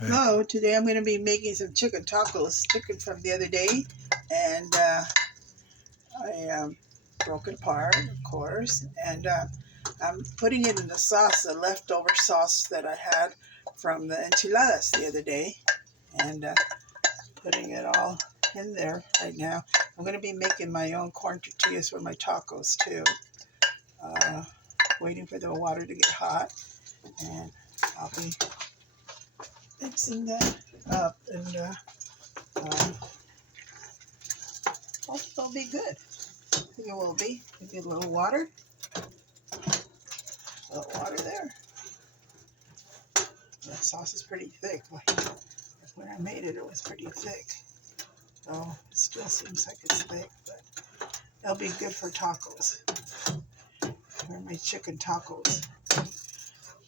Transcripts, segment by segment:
Hello, today I'm going to be making some chicken tacos, chicken from the other day, and I broke it apart, of course, and I'm putting it in the sauce, the leftover sauce that I had from the enchiladas the other day, and putting it all in there right now. I'm going to be making my own corn tortillas for my tacos too, uh, waiting for the water to get hot, and I'll be mixing that up, and um, hope it'll be good. I think it will be. Maybe a little water. A little water there. The sauce is pretty thick. When I made it, it was pretty thick. So it still seems like it's thick, but it'll be good for tacos. For my chicken tacos.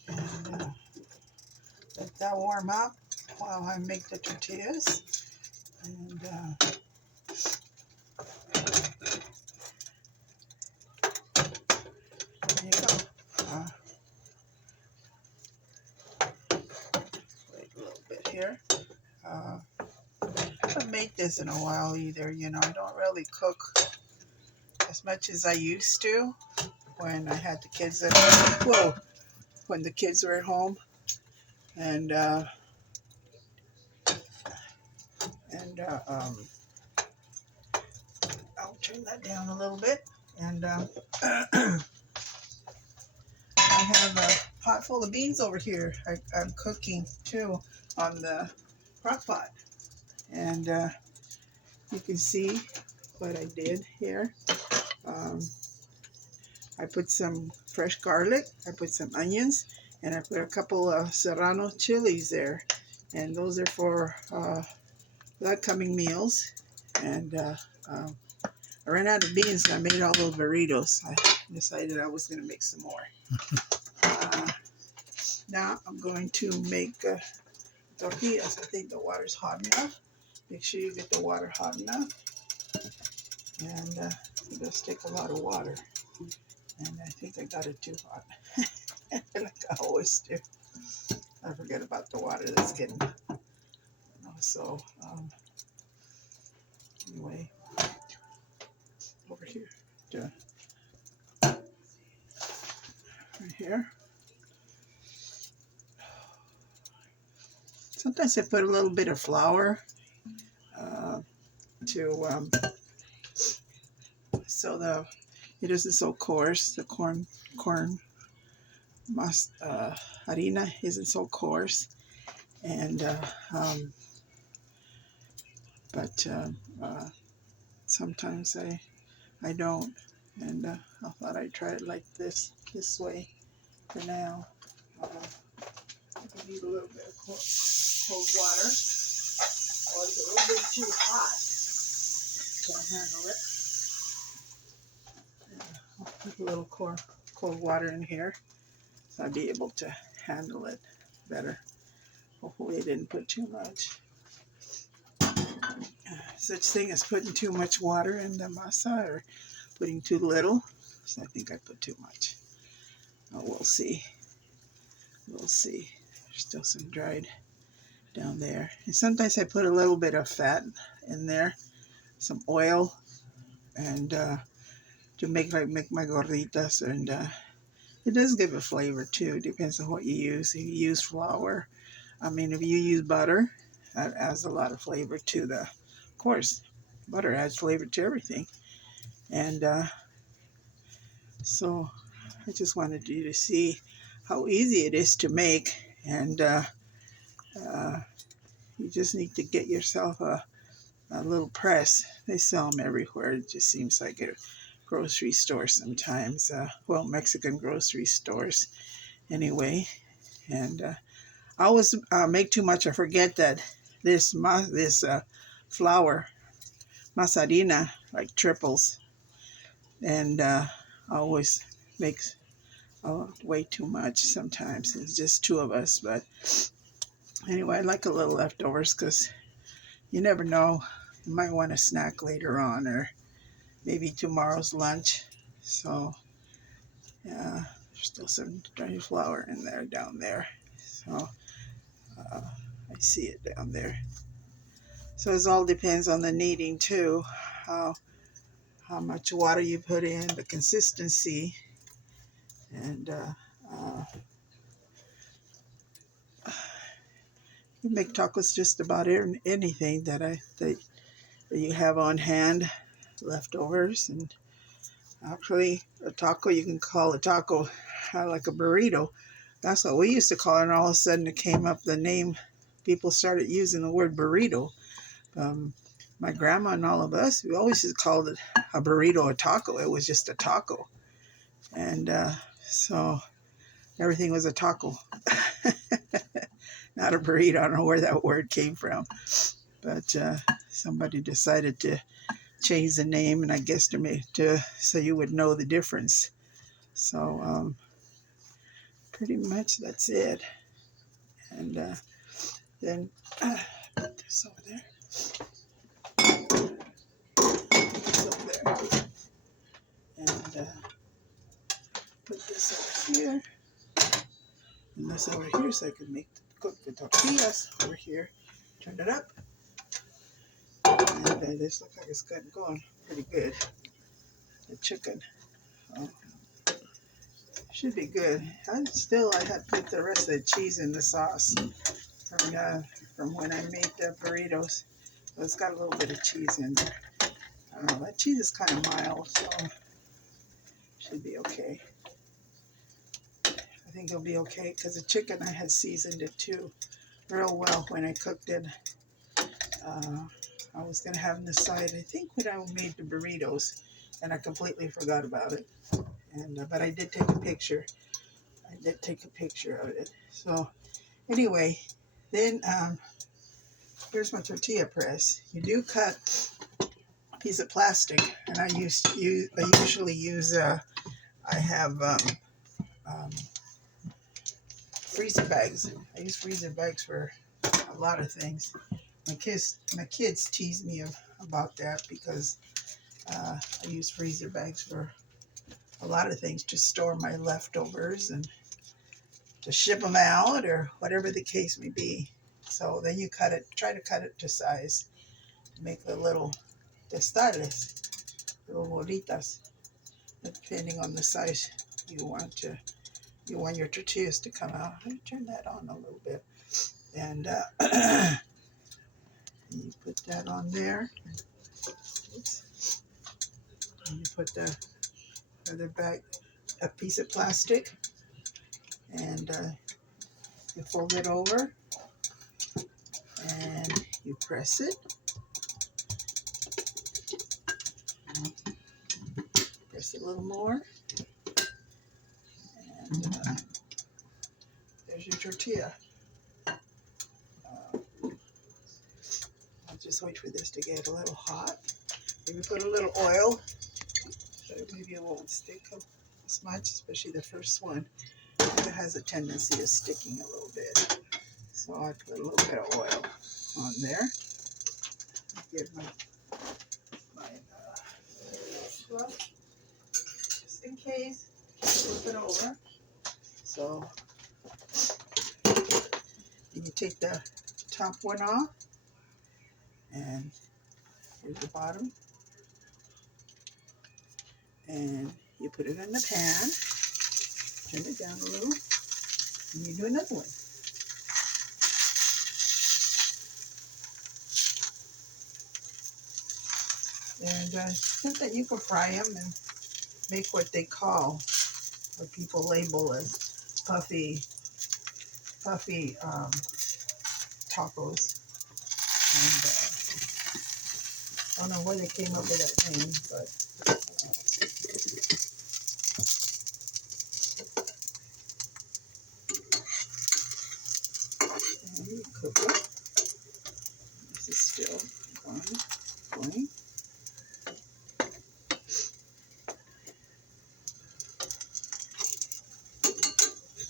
And let that warm up while I make the tortillas. And there you go. Wait a little bit here. I haven't made this in a while either. You know, I don't really cook as much as I used to when I had the kids at home. Whoa! When the kids were at home, and I'll turn that down a little bit. And I have a pot full of beans over here. I'm cooking too on the crock pot, and you can see what I did here. Um, I put some fresh garlic, I put some onions, and I put a couple of serrano chilies there. And those are for the upcoming meals. And I ran out of beans and I made all those burritos. I decided I was going to make some more. Now I'm going to make tortillas. I think the water's hot enough. Make sure you get the water hot enough. And it does take a lot of water. And I think I got it too hot. Like I always do. I forget about the water that's getting, so anyway, over here, right here. Sometimes I put a little bit of flour to so it isn't so coarse. The corn harina isn't so coarse, and but sometimes I don't, and I thought I'd try it like this way for now. I need a little bit of cold water. Oh, it's a little bit too hot. Can't handle it. I'll put a little cold water in here so I'll be able to handle it better. Hopefully I didn't put too much. Such thing as putting too much water in the masa or putting too little. So I think I put too much. Oh, we'll see. We'll see. There's still some dried down there. And sometimes I put a little bit of fat in there, some oil, and to make my gorditas, and it does give a flavor too. It depends on what you use. If you use flour, if you use butter, that adds a lot of flavor to of course, butter adds flavor to everything. And so I just wanted you to see how easy it is to make, and you just need to get yourself a little press. They sell them everywhere. It just seems like a grocery store sometimes. Mexican grocery stores anyway. And I always make too much. I forget that this flour, masarina, like triples. And I always make way too much sometimes. It's just two of us. But anyway, I like a little leftovers because you never know. You might want a snack later on, or maybe tomorrow's lunch. So yeah, there's still some dry flour in there down there. So I see it down there. So it all depends on the kneading too, how much water you put in, the consistency, and you make tacos just about anything that you have on hand, leftovers. And actually, a taco, you can call a taco like a burrito. That's what we used to call it, and all of a sudden it came up, the name, people started using the word burrito. My grandma and all of us, we always just called it a burrito, a taco. It was just a taco. And so everything was a taco, not a burrito. I don't know where that word came from. But somebody decided to change the name, and I guess so you would know the difference. So pretty much that's it. And then put this over there. This over there. And put this over here. And this over here so I can cook the tortillas over here. Turn it up. And this looks like it's going pretty good. The chicken should be good. I had put the rest of the cheese in the sauce from when I made the burritos. So it's got a little bit of cheese in there. I don't know, that cheese is kind of mild, so should be okay. I think it'll be okay because the chicken, I had seasoned it too real well when I cooked it. I was going to have on the side, I think, when I made the burritos, and I completely forgot about it. And but I did take a picture. I did take a picture of it. So anyway, then here's my tortilla press. You do cut a piece of plastic, and I usually use I have freezer bags. I use freezer bags for a lot of things. My kids tease me about that because I use freezer bags for a lot of things, to store my leftovers and to ship them out or whatever the case may be. So then you try to cut it to size, to make the little tostales, little bolitas, depending on the size you want your tortillas to come out. Let me turn that on a little bit. And you put that on there. Oops. And you put the other bag, a piece of plastic, and you fold it over, and you press it. Press it a little more, and there's your tortilla. I'll just wait for this to get a little hot. Maybe put a little oil, so maybe it won't stick as much, especially the first one. It has a tendency of sticking a little bit. So I put a little bit of oil on there. Get my glove, just in case. Flip it over. So you take the top one off, and here's the bottom. And you put it in the pan, turn it down a little, and you do another one. And think that you can fry them and make what they call, what people label as puffy tacos. And I don't know where they came up with that name, but and you cook it. This is still going.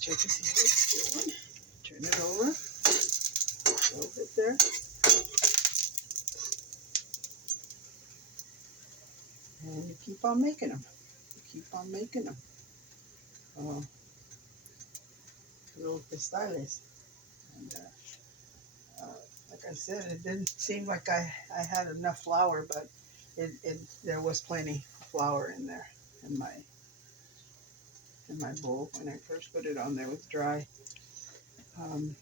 Check to see how it's doing. Turn it over a little bit there. And you keep on making them. You keep on making them. Little cristales. And I said, it didn't seem like I had enough flour, but there was plenty of flour in there in my bowl when I first put it on there. It was dry. Um,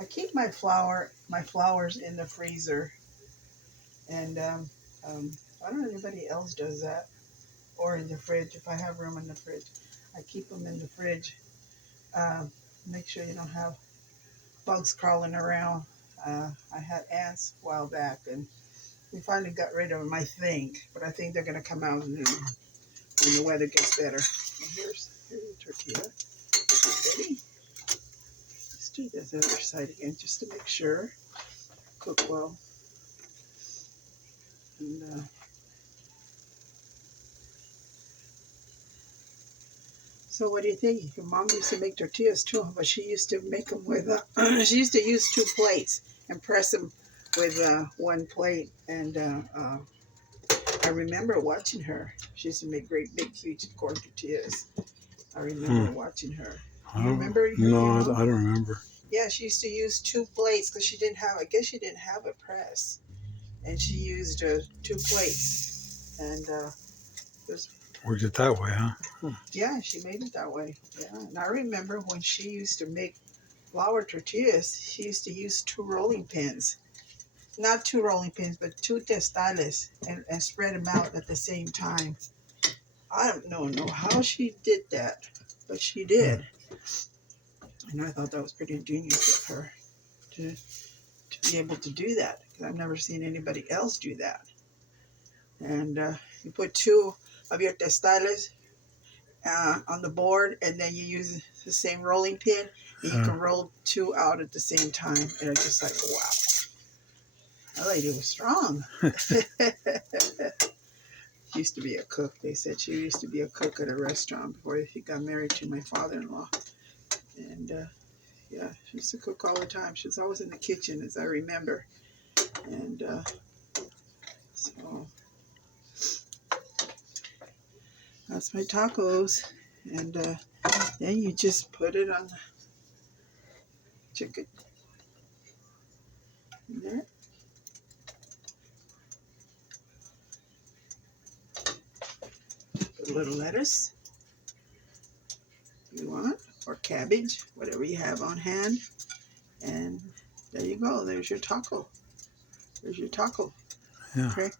I keep my flowers in the freezer, and I don't know if anybody else does that, or in the fridge if I have room in the fridge. I keep them in the fridge. Make sure you don't have bugs crawling around. I had ants a while back, and we finally got rid of them, I think. But I think they're going to come out when the weather gets better. And here's the tortilla. Ready? Let's do this other side again just to make sure. Cook well. And so what do you think? Your mom used to make tortillas too, but she used to make them with, she used to use 2 plates and press them with 1 plate. And I remember watching her. She used to make great big huge corn tortillas. I remember watching her. You remember? No, I don't remember. Yeah, she used to use 2 plates because she didn't have, I guess she didn't have a press. And she used 2 plates. And Worked it that way, huh? yeah, she made it that way. Yeah, and I remember when she used to make flour tortillas, she used to use 2 rolling pins. Not 2 rolling pins, but 2 testales, and spread them out at the same time. I don't know how she did that, but she did. And I thought that was pretty ingenious of her to be able to do that, because I've never seen anybody else do that. And you put 2 of your testales on the board, and then you use the same rolling pin, and you can roll 2 out at the same time. And it's just like, wow, that lady was strong. She used to be a cook. They said she used to be a cook at a restaurant before she got married to my father-in-law. And yeah, she used to cook all the time. She was always in the kitchen, as I remember. And so that's my tacos. And then you just put it on the chicken. In there. Put a little lettuce if you want, or cabbage, whatever you have on hand. And there you go. There's your taco. There's your taco. Yeah. Okay.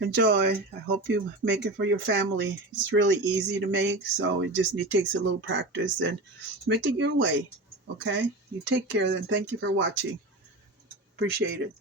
Enjoy. I hope you make it for your family. It's really easy to make, so it takes a little practice, and make it your way. Okay? You take care then. Thank you for watching. Appreciate it.